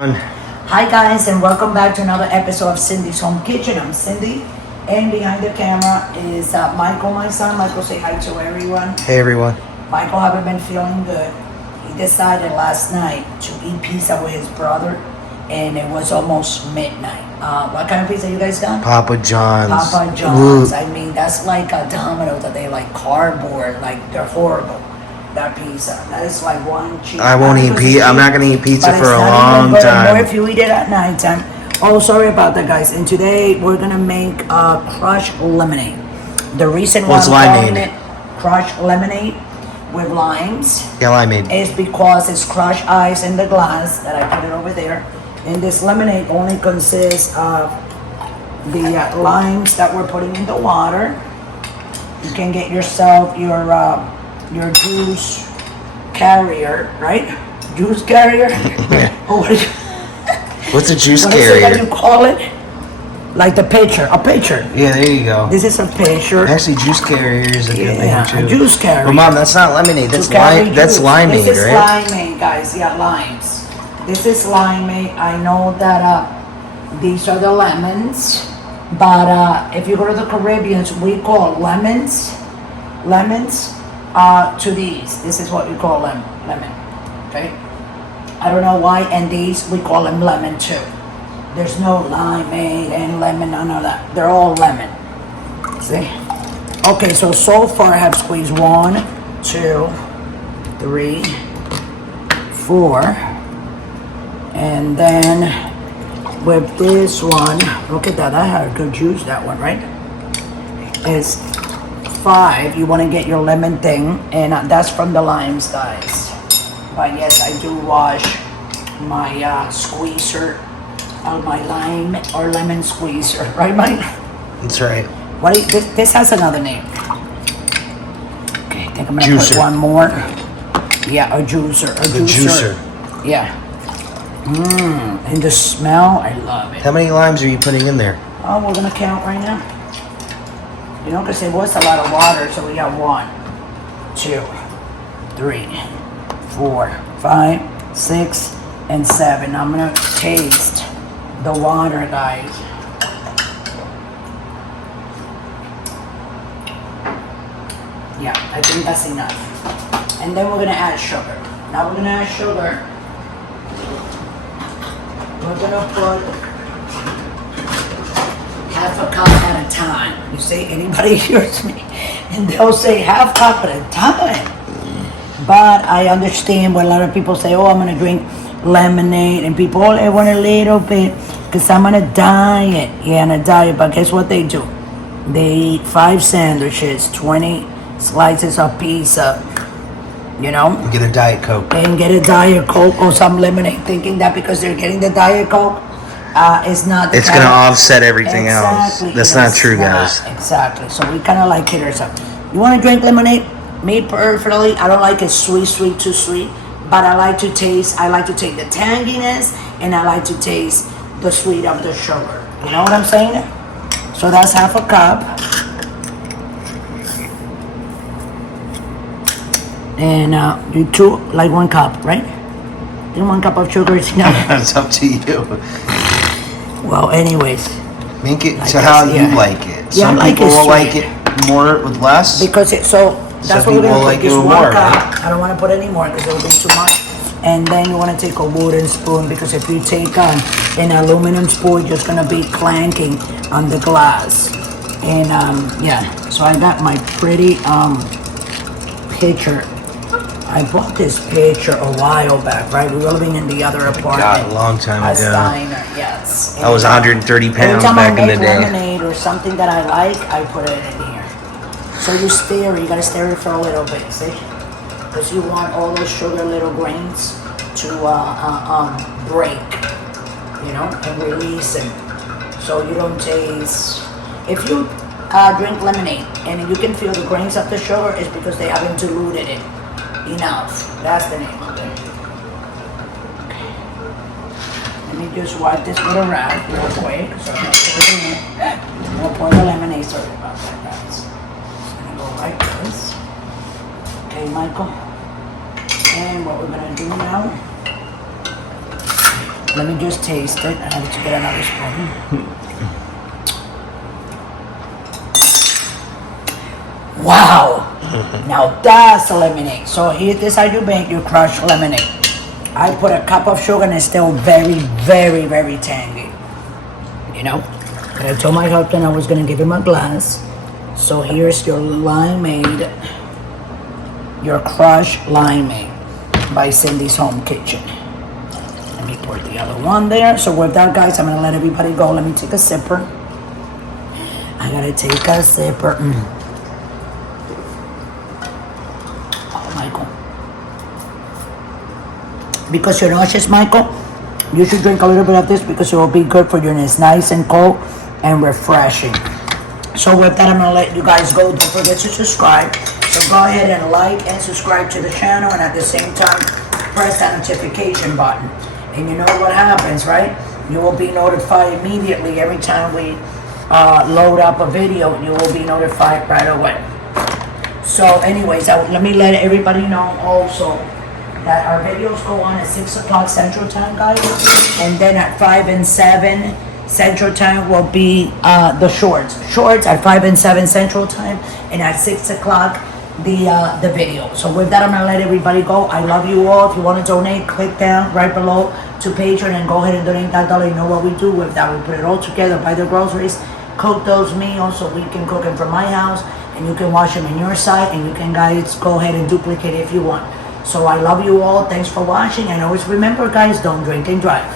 Hi guys, and welcome back to another episode of Cindy's Home Kitchen. I'm Cindy, and behind the camera is Michael, my son. Michael, say hi to everyone. Hey everyone. Michael haven't been feeling good. He decided last night to eat pizza with his brother, and it was almost midnight. What kind of pizza you guys got? Papa John's. Papa John's. I mean, that's like a domino that they like cardboard, like they're horrible. That pizza, that is like one cheese. I won't eat pizza. I'm not gonna eat pizza for a long time. Or if you eat it at nighttime. Oh, sorry about that, guys. And today we're gonna make crushed lemonade. The reason why I'm calling it crushed lemonade with limes, Limeade, is because it's crushed ice in the glass that I put it over there. And this lemonade only consists of the limes that we're putting in the water. You can get yourself your juice carrier, right? Juice carrier? Oh, what's a juice what carrier? What is it that you call it? Like the pitcher, a pitcher. Yeah, there you go. This is a pitcher. Actually, juice carrier is a good name too. A juice carrier. But Mom, that's not lemonade. That's lime. That's limeade, right? This is limeade, guys. Yeah, limes. This is limeade. I know that these are the lemons, but if you go to the Caribbean, we call lemons to these. This is what we call lemon. Okay. I don't know why, and these we call them lemon too. There's no limeade and lemon, none of that. They're all lemon. See? Okay, so far I have squeezed 1, 2, 3, 4, and then with this one, look at that. I had good juice. That one, right? Is 5. You want to get your lemon thing, and that's from the limes, guys. But yes, I do wash my squeezer, my lime or lemon squeezer, right, Mike? That's right. This has another name. Okay, I think I'm gonna put one more. Yeah, a juicer. The juicer. Yeah. And the smell, I love it. How many limes are you putting in there? Oh, we're gonna count right now. You know, because it was a lot of water, so we got 1, 2, 3, 4, 5, 6, and 7. I'm gonna taste the water, guys. Yeah, I think that's enough. And then we're gonna add sugar. Now we're gonna add sugar. We're gonna put half a cup at a time. You say, anybody hears me, and they'll say half cup at a time. But I understand what a lot of people say, oh, I'm gonna drink lemonade, and people, oh, I want a little bit, because I'm on a diet. Yeah, on a diet, but guess what they do? They eat 5 sandwiches, 20 slices of pizza, you know? And get a Diet Coke. And get a Diet Coke or some lemonade, thinking that because they're getting the Diet Coke, it's not. It's gonna offset everything else. That's not true, guys. Exactly. So we kind of like hit ourselves. You want to drink lemonade? Me personally, I don't like it sweet, too sweet. But I like to taste the tanginess, and I like to taste the sweet of the sugar. You know what I'm saying? So that's half a cup. And do 2, like 1 cup, right? Then 1 cup of sugar is enough. It's up to you. Well, anyways. Make it to how you like it. Some people will like it more with less. Because that's what we're going to put. Just 1 more, cup. right? I don't want to put any more because it will be too much. And then you want to take a wooden spoon, because if you take an aluminum spoon, you're just going to be clanking on the glass. And yeah, so I got my pretty pitcher. I bought this pitcher a while back, right? We were living in the other apartment. God, a long time ago. Steiner, yes. I was 130 pounds back in the day. Every time I make lemonade or something that I like, I put it in here. So you gotta stir it for a little bit, see? Because you want all those sugar little grains to break, you know, and release them. So you don't taste. If you drink lemonade and you can feel the grains of the sugar, it's because they haven't diluted it enough. That's the name of it. Okay. Let me just wipe this with a rag real quick. So I'm gonna pour the lemonade. Sorry about that, guys. It's gonna go like this. Okay, Michael. And what we're gonna do now Let me just taste it. I have to get another spoon. Wow! Now that's a lemonade. So here, this how you make your crushed lemonade. I put a cup of sugar and it's still very, very, very tangy. You know? But I told my husband I was gonna give him a glass. So here's your limeade, your crushed limeade by Cindy's Home Kitchen. Let me pour the other one there. So with that, guys, I'm gonna let everybody go. Let me take a sipper. I gotta take a sipper. Oh, Michael. Because you're nauseous, Michael, you should drink a little bit of this because it will be good for you and it's nice and cold and refreshing. So with that, I'm gonna let you guys go. Don't forget to subscribe. So go ahead and like and subscribe to the channel, and at the same time, press that notification button. And you know what happens, right? You will be notified immediately every time we load up a video. You will be notified right away. So anyways, let me let everybody know also that our videos go on at 6 o'clock Central Time, guys. And then at 5 and 7 Central Time will be the shorts. Shorts at 5 and 7 Central Time, and at 6 o'clock the video. So with that, I'm gonna let everybody go. I love you all. If you want to donate, click down right below to Patreon and go ahead and donate that dollar. You know what we do with that? We put it all together, buy the groceries, cook those meals so we can cook them from my house, and you can wash them in your side, and you can guys go ahead and duplicate if you want. So I love you all. Thanks for watching, and always remember, guys, don't drink and drive.